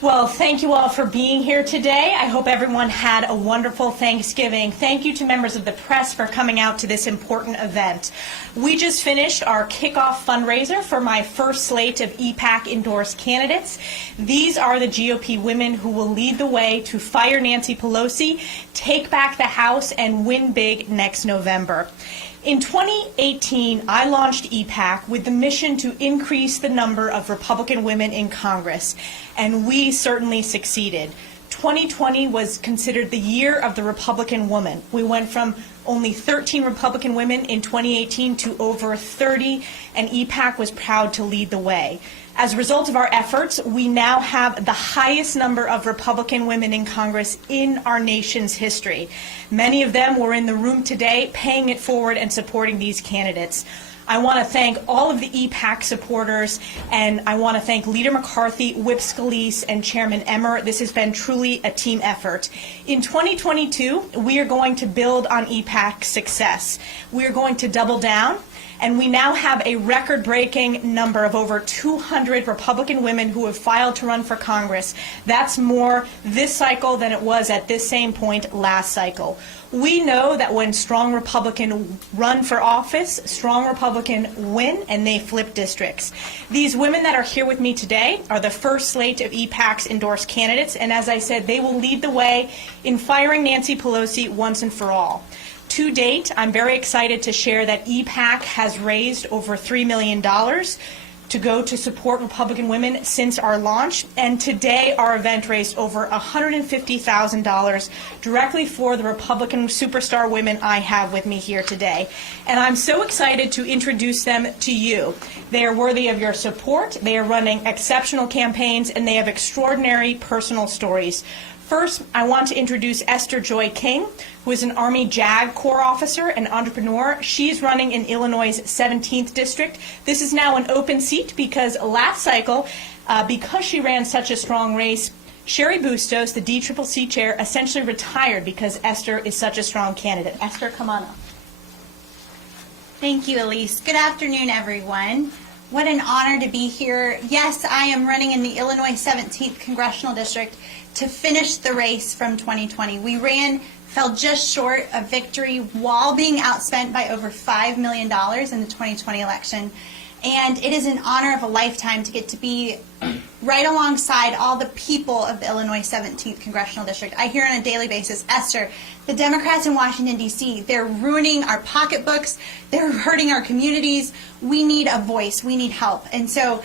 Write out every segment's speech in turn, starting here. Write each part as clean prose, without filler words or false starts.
Well, thank you all for being here today. I hope everyone had a wonderful Thanksgiving. Thank you to members of the press for coming out to this important event. We just finished our kickoff fundraiser for my first slate of E-PAC endorsed candidates. These are the GOP women who will lead the way to fire Nancy Pelosi, take back the House, and win big next November. In 2018, I launched E-PAC with the mission to increase the number of Republican women in Congress, and we certainly succeeded. 2020 was considered the year of the Republican woman. We went from only 13 Republican women in 2018 to over 30, and E-PAC was proud to lead the way. As a result of our efforts, we now have the highest number of Republican women in Congress in our nation's history. Many of them were in the room today paying it forward and supporting these candidates. I want to thank all of the E-PAC supporters, and I want to thank Leader McCarthy, Whip Scalise, and Chairman Emmer. This has been truly a team effort. In 2022, we are going to build on E-PAC's success. We are going to double down, and we now have a record-breaking number of over 200 Republican women who have filed to run for Congress. That's more this cycle than it was at this same point last cycle. We know that when strong Republicans run for office, strong Republicans win, and they flip districts. These women that are here with me today are the first slate of E-PAC's endorsed candidates, and as I said, they will lead the way in firing Nancy Pelosi once and for all. To date, I'm very excited to share that E-PAC has raised over $3 million to go to support Republican women since our launch, and today our event raised over $150,000 directly for the Republican superstar women I have with me here today. And I'm so excited to introduce them to you. They are worthy of your support, they are running exceptional campaigns, and they have extraordinary personal stories. First, I want to introduce Esther Joy King, who is an Army JAG Corps officer and entrepreneur. She's running in Illinois' 17th district. This is now an open seat because last cycle, because she ran such a strong race, Sherry Bustos, the DCCC chair, essentially retired because Esther is such a strong candidate. Esther, come on up. Thank you, Elise. Good afternoon, everyone. What an honor to be here. Yes, I am running in the Illinois 17th Congressional District to finish the race from 2020. We fell just short of victory while being outspent by over $5 million in the 2020 election. And it is an honor of a lifetime to get to be right alongside all the people of the Illinois 17th Congressional District. I hear on a daily basis, Esther, the Democrats in Washington, D.C., they're ruining our pocketbooks, they're hurting our communities. We need a voice, we need help. And so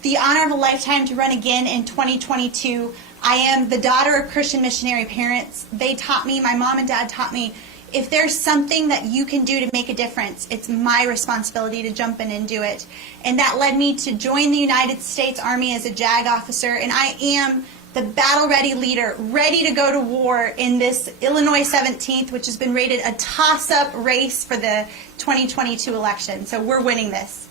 the honor of a lifetime to run again in 2022. I am the daughter of Christian missionary parents. They taught me, my mom and dad taught me, if there's something that you can do to make a difference, it's my responsibility to jump in and do it. And that led me to join the United States Army as a JAG officer, and I am the battle-ready leader, ready to go to war in this Illinois 17th, which has been rated a toss-up race for the 2022 election. So we're winning this.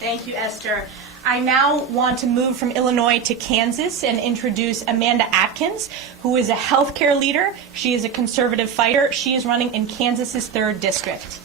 Thank you, Esther. I now want to move from Illinois to Kansas and introduce Amanda Atkins, who is a healthcare leader. She is a conservative fighter. She is running in Kansas's 3rd district.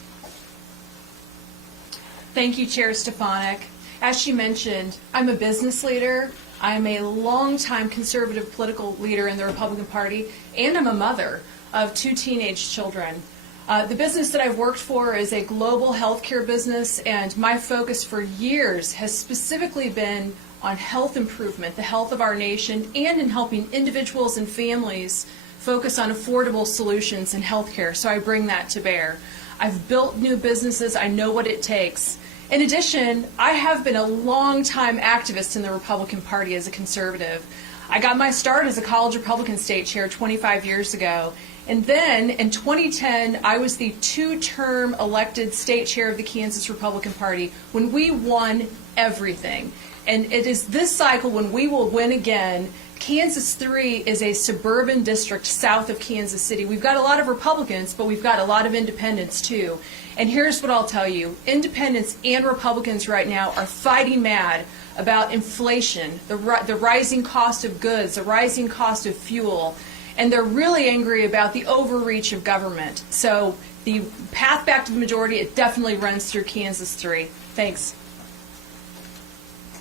Thank you, Chair Stefanik. As she mentioned, I'm a business leader. I'm a longtime conservative political leader in the Republican Party, and I'm a mother of 2 teenage children. The business that I've worked for is a global healthcare business, and my focus for years has specifically been on health improvement, the health of our nation, and in helping individuals and families focus on affordable solutions in healthcare. So I bring that to bear. I've built new businesses. I know what it takes. In addition, I have been a long-time activist in the Republican Party as a conservative. I got my start as a college Republican state chair 25 years ago. And then in 2010, I was the 2-term elected state chair of the Kansas Republican Party when we won everything. And it is this cycle when we will win again. Kansas 3 is a suburban district south of Kansas City. We've got a lot of Republicans, but we've got a lot of independents too. And here's what I'll tell you. Independents and Republicans right now are fighting mad about inflation, the rising cost of goods, the rising cost of fuel. And they're really angry about the overreach of government. So the path back to the majority, it definitely runs through Kansas 3. Thanks.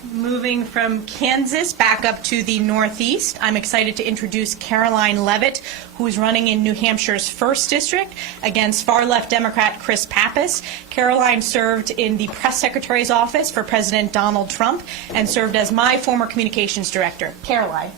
Moving from Kansas back up to the Northeast, I'm excited to introduce Caroline Levitt, who is running in New Hampshire's 1st District against far-left Democrat Chris Pappas. Caroline served in the press secretary's office for President Donald Trump and served as my former communications director. Caroline.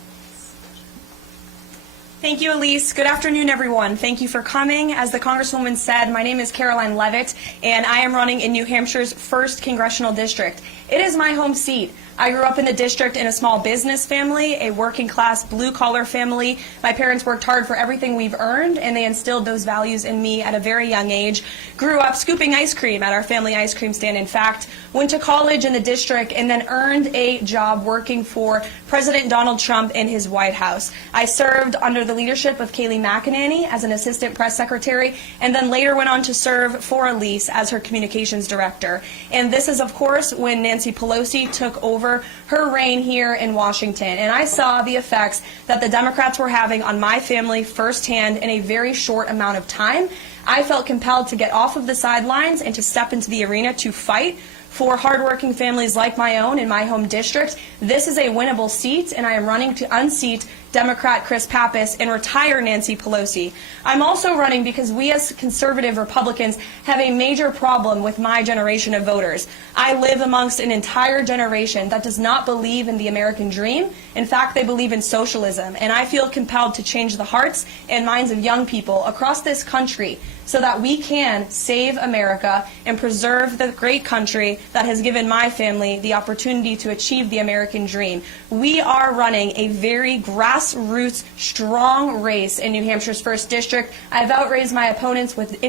Thank you, Elise. Good afternoon, everyone. Thank you for coming. As the Congresswoman said, my name is Caroline Levitt, and I am running in New Hampshire's 1st Congressional District. It is my home seat. I grew up in the district in a small business family, a working-class, blue-collar family. My parents worked hard for everything we've earned, and they instilled those values in me at a very young age. Grew up scooping ice cream at our family ice cream stand. In fact, went to college in the district and then earned a job working for President Donald Trump in his White House. I served under the leadership of Kayleigh McEnany as an assistant press secretary, and then later went on to serve for Elise as her communications director. And this is, of course, when Nancy Pelosi took over her reign here in Washington. And I saw the effects that the Democrats were having on my family firsthand in a very short amount of time. I felt compelled to get off of the sidelines and to step into the arena to fight for hardworking families like my own in my home district. This is a winnable seat, and I am running to unseat Democrat Chris Pappas and retire Nancy Pelosi. I'm also running because we as conservative Republicans have a major problem with my generation of voters. I live amongst an entire generation that does not believe in the American dream. In fact, they believe in socialism, and I feel compelled to change the hearts and minds of young people across this country so that we can save America and preserve the great country that has given my family the opportunity to achieve the American dream. We are running a very grassroots, strong race in New Hampshire's 1st District. I've outraised my opponents with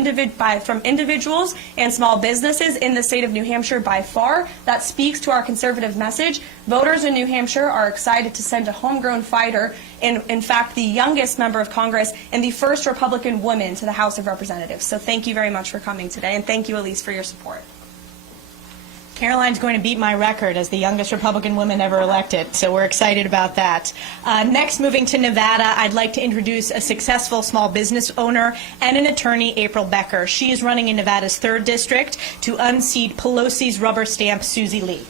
from individuals and small businesses in the state of New Hampshire by far. That speaks to our conservative message. Voters in New Hampshire are excited to send a homegrown fighter, and in fact the youngest member of Congress and the first Republican woman to the House of Representatives. So thank you very much for coming today, and thank you, Elise, for your support. Caroline's going to beat my record as the youngest Republican woman ever elected, so we're excited about that. Next, moving to Nevada, I'd like to introduce a successful small business owner and an attorney, April Becker. She is running in Nevada's 3rd District to unseat Pelosi's rubber stamp, Susie Lee.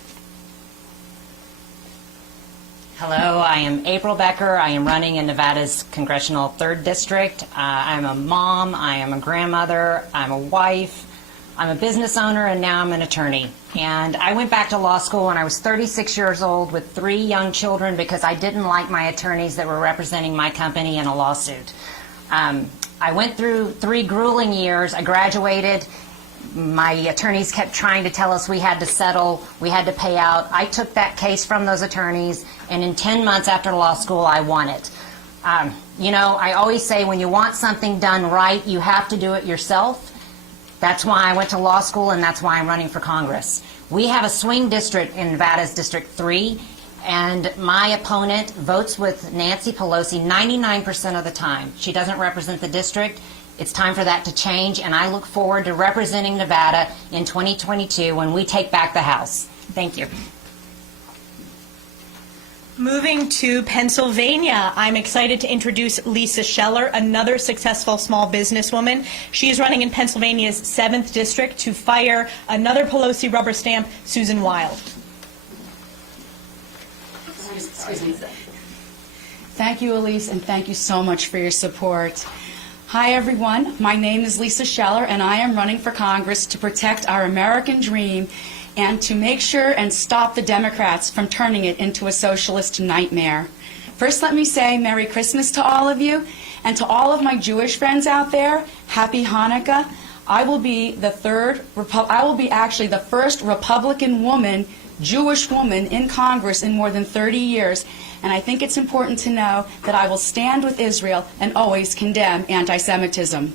Hello, I am April Becker. I am running in Nevada's Congressional 3rd District. I'm a mom, I am a grandmother, I'm a wife, I'm a business owner, and now I'm an attorney. And I went back to law school when I was 36 years old with 3 young children because I didn't like my attorneys that were representing my company in a lawsuit. I went through 3 grueling years. I graduated. My attorneys kept trying to tell us we had to settle, we had to pay out. I took that case from those attorneys, and in 10 months after law school, I won it. You know, I always say when you want something done right, you have to do it yourself. That's why I went to law school, and that's why I'm running for Congress. We have a swing district in Nevada's District 3, and my opponent votes with Nancy Pelosi 99% of the time. She doesn't represent the district. It's time for that to change, and I look forward to representing Nevada in 2022 when we take back the House. Thank you. Moving to Pennsylvania, I'm excited to introduce Lisa Scheller, another successful small businesswoman. She is running in Pennsylvania's 7th District to fire another Pelosi rubber stamp, Susan Wild. Excuse me. Thank you, Elise, and thank you so much for your support. Hi, everyone. My name is Lisa Scheller, and I am running for Congress to protect our American dream and to make sure and stop the Democrats from turning it into a socialist nightmare. First, let me say Merry Christmas to all of you, and to all of my Jewish friends out there, Happy Hanukkah. I will be actually the first Republican woman, Jewish woman in Congress in more than 30 years, and I think it's important to know that I will stand with Israel and always condemn anti-Semitism.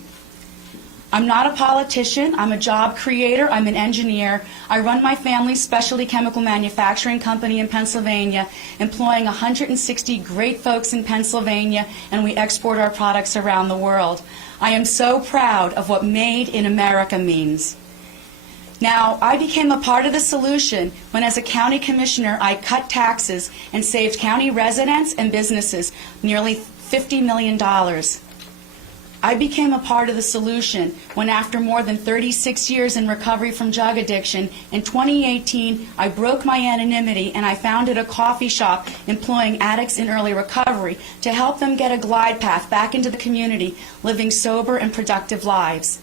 I'm not a politician. I'm a job creator. I'm an engineer. I run my family's specialty chemical manufacturing company in Pennsylvania, employing 160 great folks in Pennsylvania, and we export our products around the world. I am so proud of what Made in America means. Now, I became a part of the solution when, as a county commissioner, I cut taxes and saved county residents and businesses nearly $50 million. I became a part of the solution when, after more than 36 years in recovery from drug addiction, in 2018, I broke my anonymity and I founded a coffee shop employing addicts in early recovery to help them get a glide path back into the community, living sober and productive lives.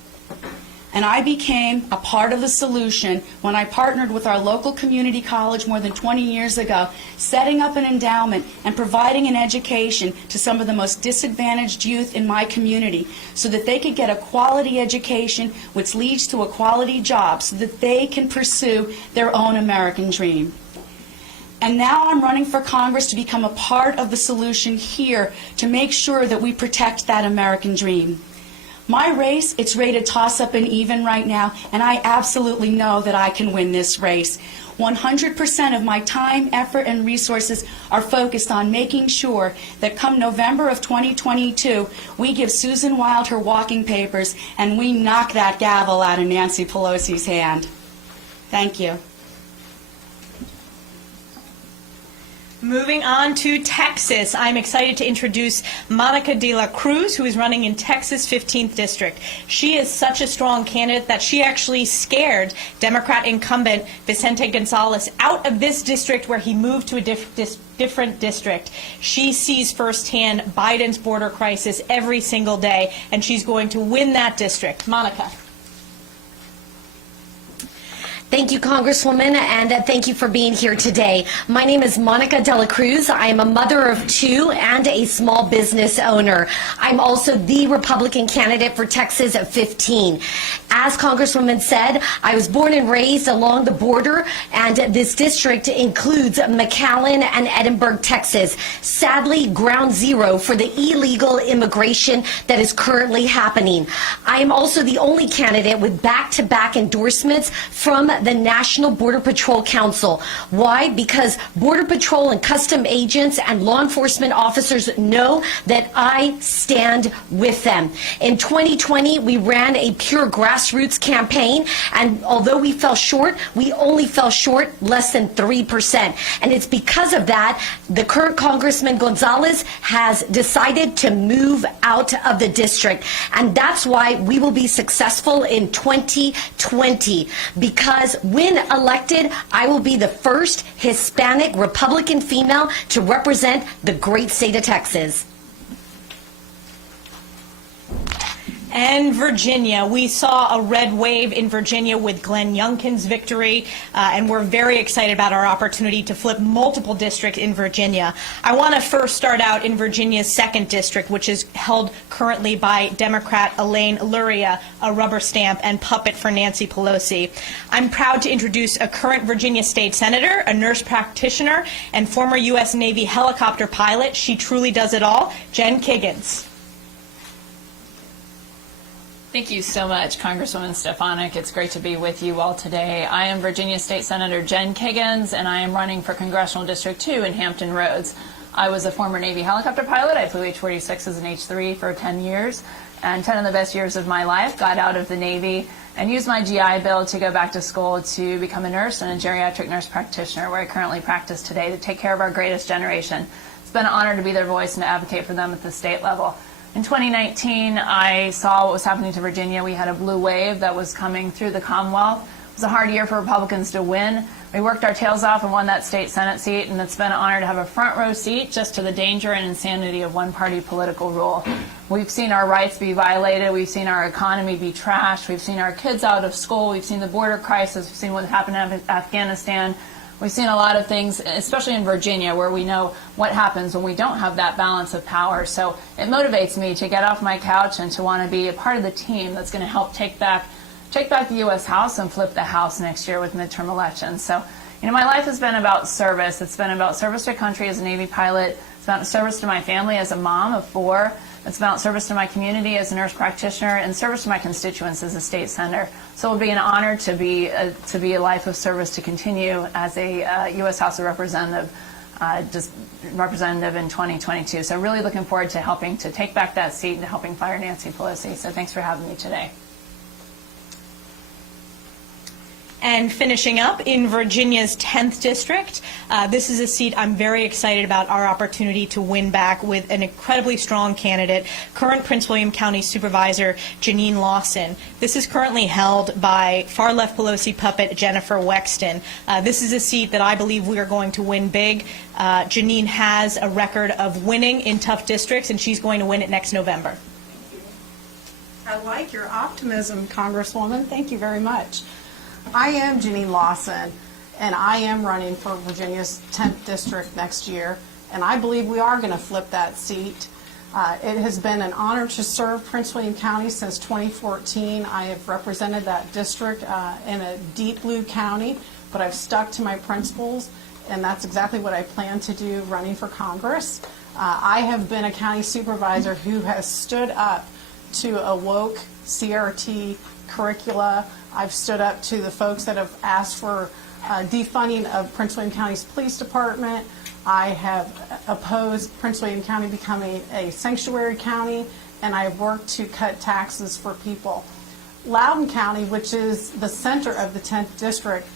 And I became a part of the solution when I partnered with our local community college more than 20 years ago, setting up an endowment and providing an education to some of the most disadvantaged youth in my community so that they could get a quality education which leads to a quality job so that they can pursue their own American dream. And now I'm running for Congress to become a part of the solution here to make sure that we protect that American dream. My race, it's rated toss-up and even right now, and I absolutely know that I can win this race. 100% of my time, effort, and resources are focused on making sure that come November of 2022, we give Susan Wild her walking papers and we knock that gavel out of Nancy Pelosi's hand. Thank you. Moving on to Texas, I'm excited to introduce Monica de la Cruz, who is running in Texas' 15th District. She is such a strong candidate that she actually scared Democrat incumbent Vicente Gonzalez out of this district where he moved to a different district. She sees firsthand Biden's border crisis every single day, and she's going to win that district. Monica. Thank you, Congresswoman, and thank you for being here today. My name is Monica de la Cruz. I am a mother of two and a small business owner. I'm also the Republican candidate for Texas at 15. As Congresswoman said, I was born and raised along the border, and this district includes McAllen and Edinburgh, Texas. Sadly, ground zero for the illegal immigration that is currently happening. I am also the only candidate with back-to-back endorsements from the National Border Patrol Council. Why? Because Border Patrol and custom agents and law enforcement officers know that I stand with them. In 2020, we ran a pure grassroots campaign, and although we fell short, we only fell short less than 3%. And it's because of that, the current Congressman Gonzalez has decided to move out of the district. And that's why we will be successful in 2020, because when elected, I will be the first Hispanic Republican female to represent the great state of Texas. And Virginia. We saw a red wave in Virginia with Glenn Youngkin's victory, and we're very excited about our opportunity to flip multiple districts in Virginia. I want to first start out in Virginia's 2nd District, which is held currently by Democrat Elaine Luria, a rubber stamp and puppet for Nancy Pelosi. I'm proud to introduce a current Virginia State Senator, a nurse practitioner, and former U.S. Navy helicopter pilot. She truly does it all, Jen Kiggins. Thank you so much, Congresswoman Stefanik. It's great to be with you all today. I am Virginia State Senator Jen Kiggins, and I am running for Congressional District 2 in Hampton Roads. I was a former Navy helicopter pilot. I flew H-46s and H-3 for 10 years, and 10 of the best years of my life. Got out of the Navy and used my GI Bill to go back to school to become a nurse and a geriatric nurse practitioner, where I currently practice today to take care of our greatest generation. It's been an honor to be their voice and to advocate for them at the state level. In 2019, I saw what was happening to Virginia. We had a blue wave that was coming through the Commonwealth. It was a hard year for Republicans to win. We worked our tails off and won that state Senate seat, and it's been an honor to have a front row seat just to the danger and insanity of one-party political rule. We've seen our rights be violated. We've seen our economy be trashed. We've seen our kids out of school. We've seen the border crisis. We've seen what happened in Afghanistan. We've seen a lot of things, especially in Virginia, where we know what happens when we don't have that balance of power. So it motivates me to get off my couch and to want to be a part of the team that's going to help take back the U.S. House and flip the House next year with midterm elections. So, my life has been about service. It's been about service to country as a Navy pilot. It's about service to my family as a mom of 4. It's about service to my community as a nurse practitioner, and service to my constituents as a state senator. So it will be an honor to be a life of service to continue as a U.S. House of Representative in 2022. So really looking forward to helping to take back that seat and to helping fire Nancy Pelosi. So thanks for having me today. And finishing up in Virginia's 10th district, this is a seat I'm very excited about our opportunity to win back with an incredibly strong candidate, current Prince William County Supervisor Janine Lawson. This is currently held by far-left Pelosi puppet Jennifer Wexton. This is a seat that I believe we are going to win big. Janine has a record of winning in tough districts, and she's going to win it next November. I like your optimism, Congresswoman. Thank you very much. I am Janine Lawson, and I am running for Virginia's 10th district next year, and I believe we are going to flip that seat. It has been an honor to serve Prince William County since 2014. I have represented that district in a deep blue county, but I've stuck to my principles, and that's exactly what I plan to do running for Congress. I have been a county supervisor who has stood up to a woke CRT curricula. I've stood up to the folks that have asked for defunding of Prince William County's police department. I have opposed Prince William County becoming a sanctuary county, and I have worked to cut taxes for people. Loudoun County, which is the center of the 10th district,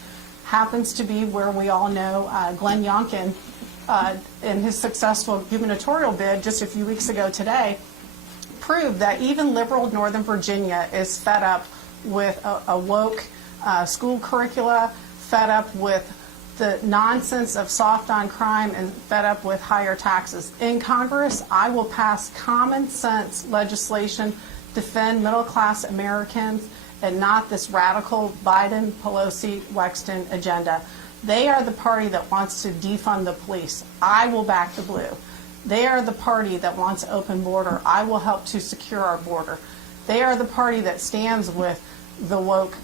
happens to be where we all know Glenn Youngkin, in his successful gubernatorial bid just a few weeks ago today, proved that even liberal Northern Virginia is fed up with a woke school curricula, fed up with the nonsense of soft on crime, and fed up with higher taxes. In Congress, I will pass common sense legislation, defend middle class Americans, and not this radical Biden, Pelosi, Wexton agenda. They are the party that wants to defund the police. I will back the blue. They are the party that wants an open border. I will help to secure our border. They are the party that stands with the woke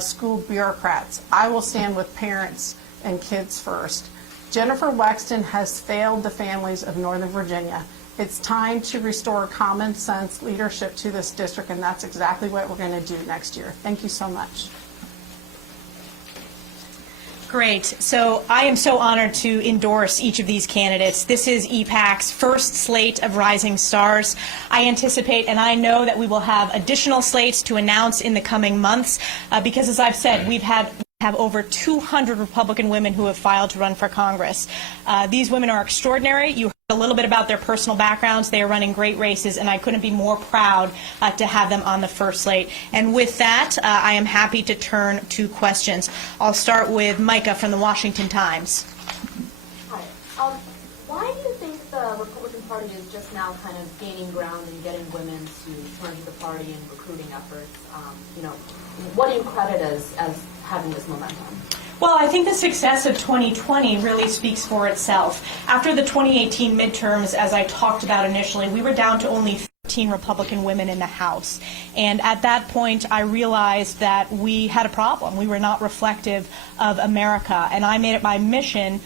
school bureaucrats. I will stand with parents and kids first. Jennifer Wexton has failed the families of Northern Virginia. It's time to restore common sense leadership to this district, and that's exactly what we're going to do next year. Thank you so much. Great. So I am so honored to endorse each of these candidates. This is E-PAC's first slate of Rising Stars. I anticipate and I know that we will have additional slates to announce in the coming months because, as I've said, we have over 200 Republican women who have filed to run for Congress. These women are extraordinary. You heard a little bit about their personal backgrounds. They are running great races, and I couldn't be more proud to have them on the first slate. And with that, I am happy to turn to questions. I'll start with Micah from the Washington Times. Hi. Why do you think the Republican Party is just now kind of gaining ground and getting women to turn to the party and recruiting efforts? What do you credit as having this momentum? Well, I think the success of 2020 really speaks for itself. After the 2018 midterms, as I talked about initially, we were down to only 13 Republican women in the House. And at that point, I realized that we had a problem. We were not reflective of America. And I made it my mission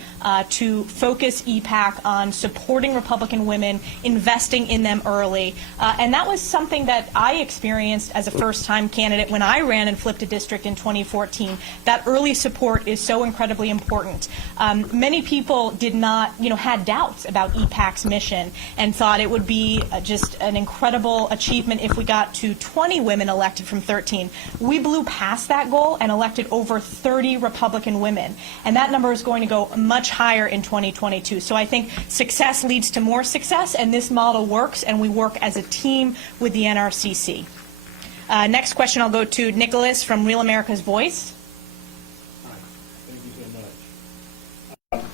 to focus E-PAC on supporting Republican women, investing in them early. And that was something that I experienced as a first-time candidate when I ran and flipped a district in 2014. That early support is so incredibly important. Many people did not, had doubts about E-PAC's mission and thought it would be just an incredible achievement if we got to 20 women elected from 13. We blew past that goal and elected over 30 Republican women. And that number is going to go much higher in 2022. So I think success leads to more success, and this model works, and we work as a team with the NRCC. Next question I'll go to Nicholas from Real America's Voice. Hi. Thank you so much.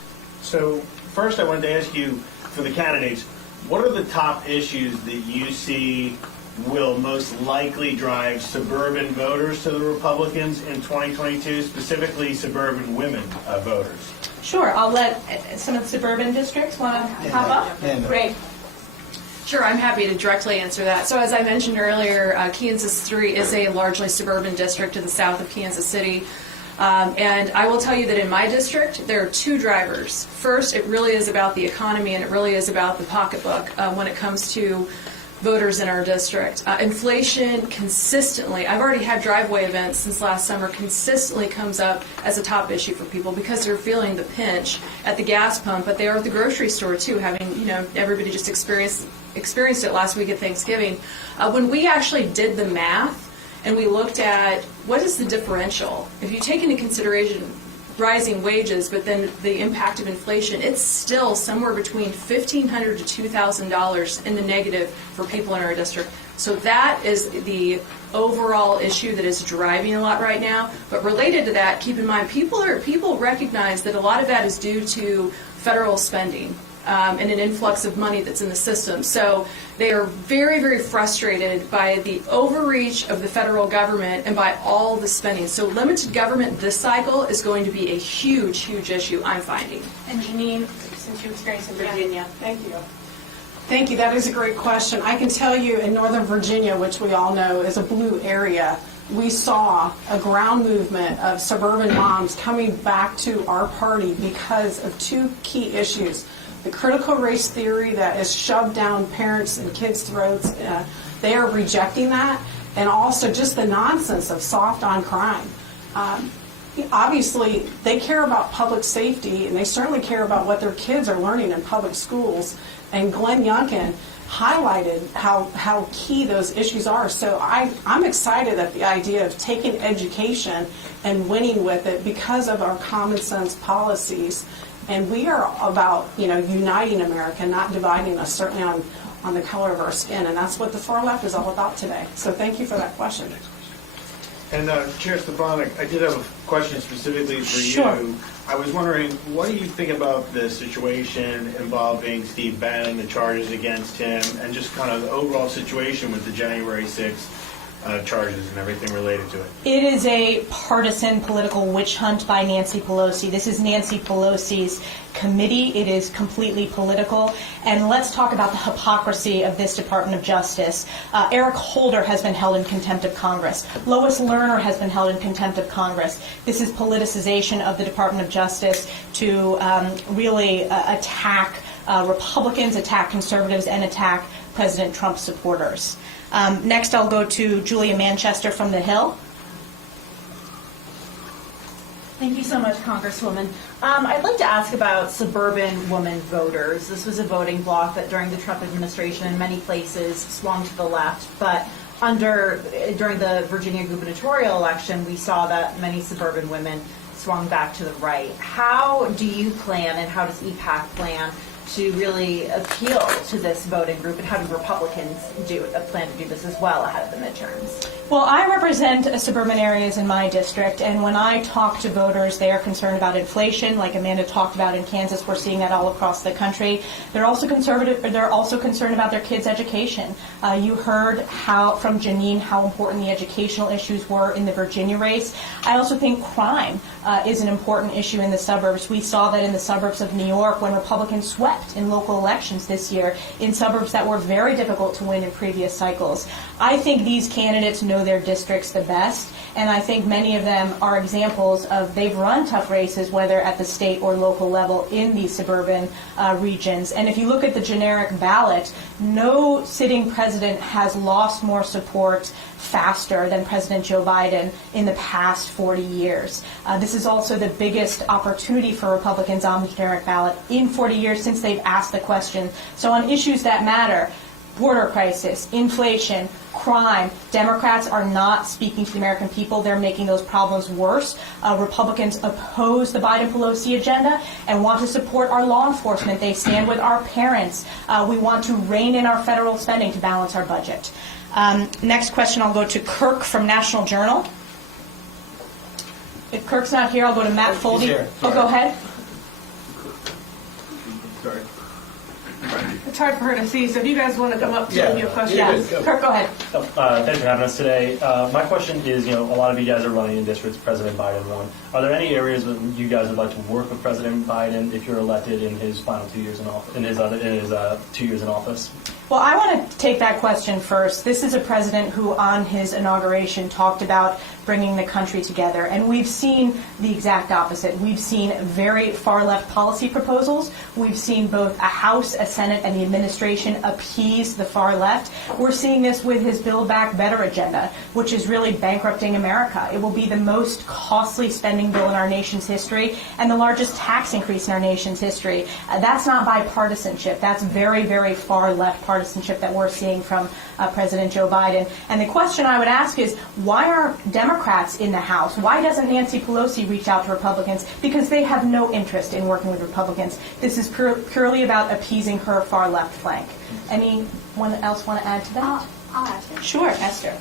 So first I wanted to ask you, for the candidates, what are the top issues that you see will most likely drive suburban voters to the Republicans in 2022, specifically suburban women voters? Sure. I'll let some of the suburban districts want to pop up. Great. Sure, I'm happy to directly answer that. So as I mentioned earlier, Kansas 3 is a largely suburban district to the south of Kansas City. And I will tell you that in my district, there are two drivers. First, it really is about the economy, and it really is about the pocketbook when it comes to voters in our district. Inflation consistently, I've already had driveway events since last summer, consistently comes up as a top issue for people because they're feeling the pinch at the gas pump, but they are at the grocery store too, having, everybody just experienced it last week at Thanksgiving. When we actually did the math and we looked at what is the differential. If you take into consideration rising wages, but then the impact of inflation, it's still somewhere between $1,500 to $2,000 in the negative for people in our district. So that is the overall issue that is driving a lot right now. But related to that, keep in mind, people recognize that a lot of that is due to federal spending and an influx of money that's in the system. So they are very, very frustrated by the overreach of the federal government and by all the spending. So limited government this cycle is going to be a huge, huge issue, I'm finding. And Janine, since you experienced in Virginia. Thank you. Thank you. That is a great question. I can tell you in Northern Virginia, which we all know is a blue area, we saw a ground movement of suburban moms coming back to our party because of two key issues. The critical race theory that is shoved down parents' and kids' throats, they are rejecting that, and also just the nonsense of soft on crime. Obviously, they care about public safety, and they certainly care about what their kids are learning in public schools, and Glenn Youngkin highlighted how key those issues are. So I'm excited at the idea of taking education and winning with it because of our common sense policies. And we are about, uniting America, not dividing us, certainly on the color of our skin. And that's what the far left is all about today. So thank you for that question. And Chair Stefanik, I did have a question specifically for Sure. you. I was wondering, what do you think about the situation involving Steve Bannon, the charges against him, and just kind of the overall situation with the January 6th charges and everything related to it? It is a partisan political witch hunt by Nancy Pelosi. This is Nancy Pelosi's committee. It is completely political. And let's talk about the hypocrisy of this Department of Justice. Eric Holder has been held in contempt of Congress. Lois Lerner has been held in contempt of Congress. This is politicization of the Department of Justice to really attack Republicans, attack conservatives, and attack President Trump supporters. Next, I'll go to Julia Manchester from The Hill. Thank you so much, Congresswoman. I'd like to ask about suburban women voters. This was a voting bloc that during the Trump administration in many places swung to the left, but during the Virginia gubernatorial election, we saw that many suburban women swung back to the right. How do you plan, and how does E-PAC plan to really appeal to this voting group, and how do Republicans plan to do this as well ahead of the midterms? Well, I represent suburban areas in my district, and when I talk to voters, they are concerned about inflation, like Amanda talked about in Kansas. We're seeing that all across the country. They're also concerned about their kids' education. You heard from Janine how important the educational issues were in the Virginia race. I also think crime is an important issue in the suburbs. We saw that in the suburbs of New York when Republicans swept in local elections this year in suburbs that were very difficult to win in previous cycles. I think these candidates know their districts the best, and I think many of them are examples of they've run tough races, whether at the state or local level in these suburban regions. And if you look at the generic ballot, no sitting president has lost more support faster than President Joe Biden in the past 40 years. This is also the biggest opportunity for Republicans on the generic ballot in 40 years since they've asked the question. So on issues that matter, border crisis, inflation, crime, Democrats are not speaking to the American people. They're making those problems worse. Republicans oppose the Biden-Pelosi agenda and want to support our law enforcement. They stand with our parents. We want to rein in our federal spending to balance our budget. Next question, I'll go to Kirk from National Journal. If Kirk's not here, I'll go to Matt Foldy. Oh, go ahead. Sorry. It's hard for her to see, so if you guys want to come up to your question. Kirk, go ahead. Thanks for having us today. My question is, a lot of you guys are running in districts President Biden won. Are there any areas that you guys would like to work with President Biden if you're elected in his final 2 years in office? In his 2 years in office? Well, I want to take that question first. This is a president who, on his inauguration, talked about bringing the country together, and we've seen the exact opposite. We've seen very far-left policy proposals. We've seen both a House a Senate and the administration appease the far left. We're seeing this with his Build Back Better agenda, which is really bankrupting America. It will be the most costly spending bill in our nation's history and the largest tax increase in our nation's history. That's not bipartisanship. That's very, very far left partisanship that we're seeing from President Joe Biden. And the question I would ask is, why aren't Democrats in the House? Why doesn't Nancy Pelosi reach out to Republicans? Because they have no interest in working with Republicans. This is purely about appeasing her far left flank. Anyone else want to add to that? I'll add to it. Sure, Esther.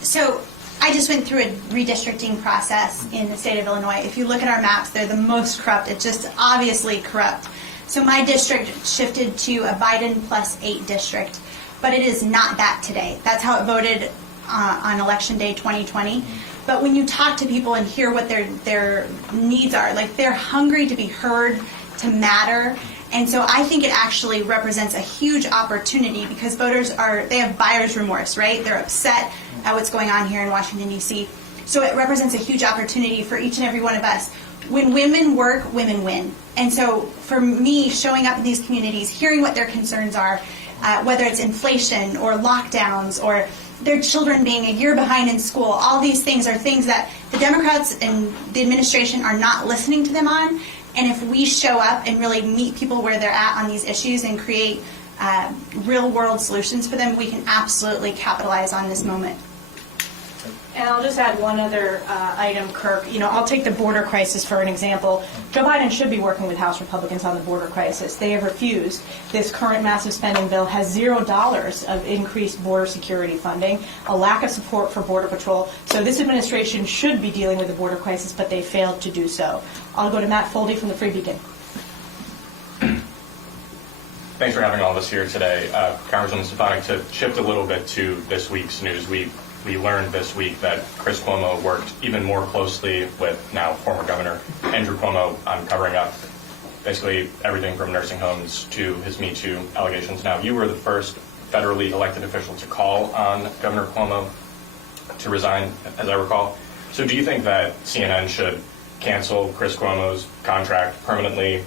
So I just went through a redistricting process in the state of Illinois. If you look at our maps, they're the most corrupt. It's just obviously corrupt. So my district shifted to a Biden +8 district, but it is not that today. That's how it voted on Election Day 2020. But when you talk to people and hear what their needs are, like they're hungry to be heard, to matter. And so I think it actually represents a huge opportunity because voters they have buyer's remorse, right? They're upset at what's going on here in Washington, D.C. So it represents a huge opportunity for each and every one of us. When women work, women win. And so for me, showing up in these communities, hearing what their concerns are, whether it's inflation or lockdowns or their children being a year behind in school, all these things are things that the Democrats and the administration are not listening to them on. And if we show up and really meet people where they're at on these issues and create real world solutions for them, we can absolutely capitalize on this moment. And I'll just add one other item, Kirk. I'll take the border crisis for an example. Joe Biden should be working with House Republicans on the border crisis. They have refused. This current massive spending bill has $0 of increased border security funding, a lack of support for Border Patrol. So this administration should be dealing with the border crisis, but they failed to do so. I'll go to Matt Foldy from the Free Beacon. Thanks for having all of us here today. Congresswoman Stefanik, to shift a little bit to this week's news, we learned this week that Chris Cuomo worked even more closely with now former Governor Andrew Cuomo on covering up basically everything from nursing homes to his Me Too allegations. Now, you were the first federally elected official to call on Governor Cuomo to resign, as I recall. So do you think that CNN should cancel Chris Cuomo's contract permanently,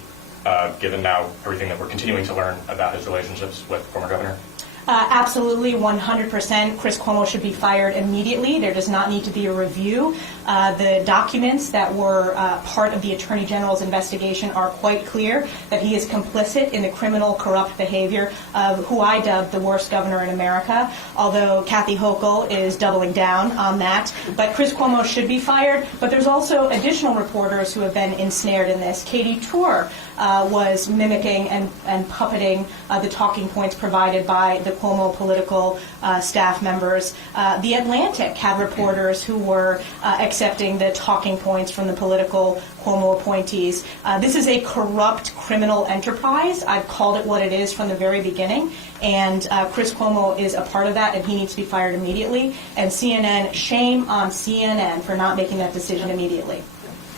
given now everything that we're continuing to learn about his relationships with former governor? Absolutely, 100%. Chris Cuomo should be fired immediately. There does not need to be a review. The documents that were part of the Attorney General's investigation are quite clear that he is complicit in the criminal, corrupt behavior of who I dubbed the worst governor in America, although Kathy Hochul is doubling down on that. But Chris Cuomo should be fired. But there's also additional reporters who have been ensnared in this. Katie Tour was mimicking and puppeting the talking points provided by the Cuomo political staff members. The Atlantic had reporters who were accepting the talking points from the political Cuomo appointees. This is a corrupt criminal enterprise. I've called it what it is from the very beginning. And Chris Cuomo is a part of that, and he needs to be fired immediately. And CNN, shame on CNN for not making that decision immediately.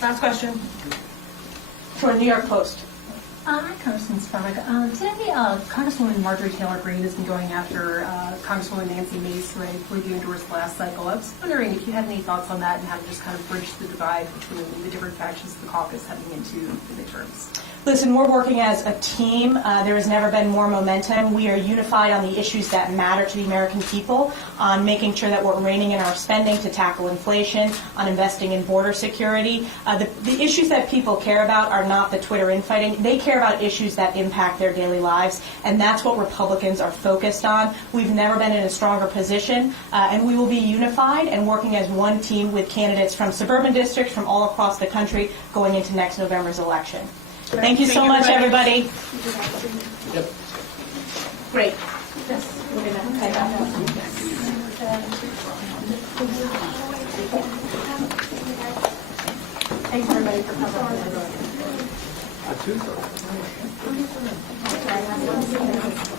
Last question. For New York Post. Hi, Congressman Stefanik. Today, Congresswoman Marjorie Taylor Greene has been going after Congresswoman Nancy Mace, who I believe you endorsed last cycle. I was wondering if you had any thoughts on that and how to just kind of bridge the divide between the different factions of the caucus heading into the midterms. Listen, we're working as a team. There has never been more momentum. We are unified on the issues that matter to the American people, on making sure that we're reining in our spending to tackle inflation, on investing in border security. The issues that people care about are not the Twitter infighting. They care about issues that impact their daily lives, and that's what Republicans are focused on. We've never been in a stronger position, and we will be unified and working as one team with candidates from suburban districts from all across the country going into next November's election. Thank you so much, everybody. Yep. Great. Thanks, everybody, for coming.